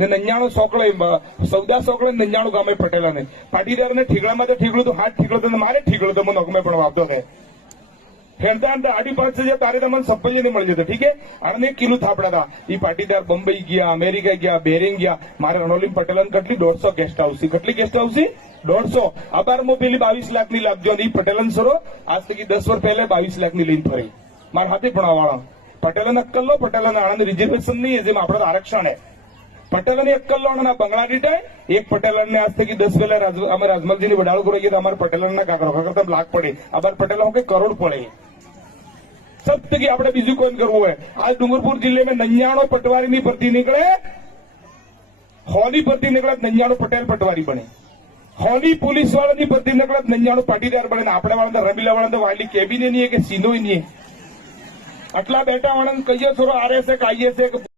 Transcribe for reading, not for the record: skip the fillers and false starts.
ને 99 સોકળે સૌદા સોકળે 99 ગામે પટેલાને પાટીદાર ને ઠીકડામાં તો ઠીકડું તો હાથ ઠીકડો તો મારે ઠીકડો તો મને નોકમે પણ વાપતો છે ખેડતા આડી પાસે જે તારે તમને સફાઈ ને મળી જતો ઠીક છે અને કિલો થાપડા હતા એ પાટીદાર બંબઈ ગયા અમેરિકા ગયા બેરિંગ ગયા મારે રણોલી પટેલન કેટલી 150 ગેસ્ટ હાઉસ કેટલી ગેસ્ટ હાઉસ 150 અબારમાં પેલી 22 લાખની લાગજો એ પટેલન સરો આજ થી 10 વર્ષ પહેલા 22 લાખની લઈને ફરી મારા હાથે ભણાવાળા પટેલન અક્કલ લો પટેલન આણંદ રિઝર્વેશન નહીં જેમ આપણે આરક્ષણ હે પટેલન અક્કલ લો ના બંગલા દીટા એક પટેલન ને આજ થી 10 પહેલા અમે રાજમલજી ની વડાળો કરોઈએ તો અમારે પટેલન ના કાકરો કરતા લાખ પડે અબાર પટેલો કે કરોડ પડે सब तक આપણે બીજું કોઈ કરવું હોય आज डूंगरपुर जिले में 99 पटवारी ની ભરતી નીકળે હોલી ભરતી નીકળે 99 પટેલ પટવારી બને હોલી પોલીસ વાળાની ભરતી નીકળે 99 પાટીદાર બને આપણે વાળા રમીલા વાળા તો વાલી કેબિને નહીં કે સીનો નહીં આટલા બેટા વાળાને કહીએ થોડો આરએસ કે આઈએસ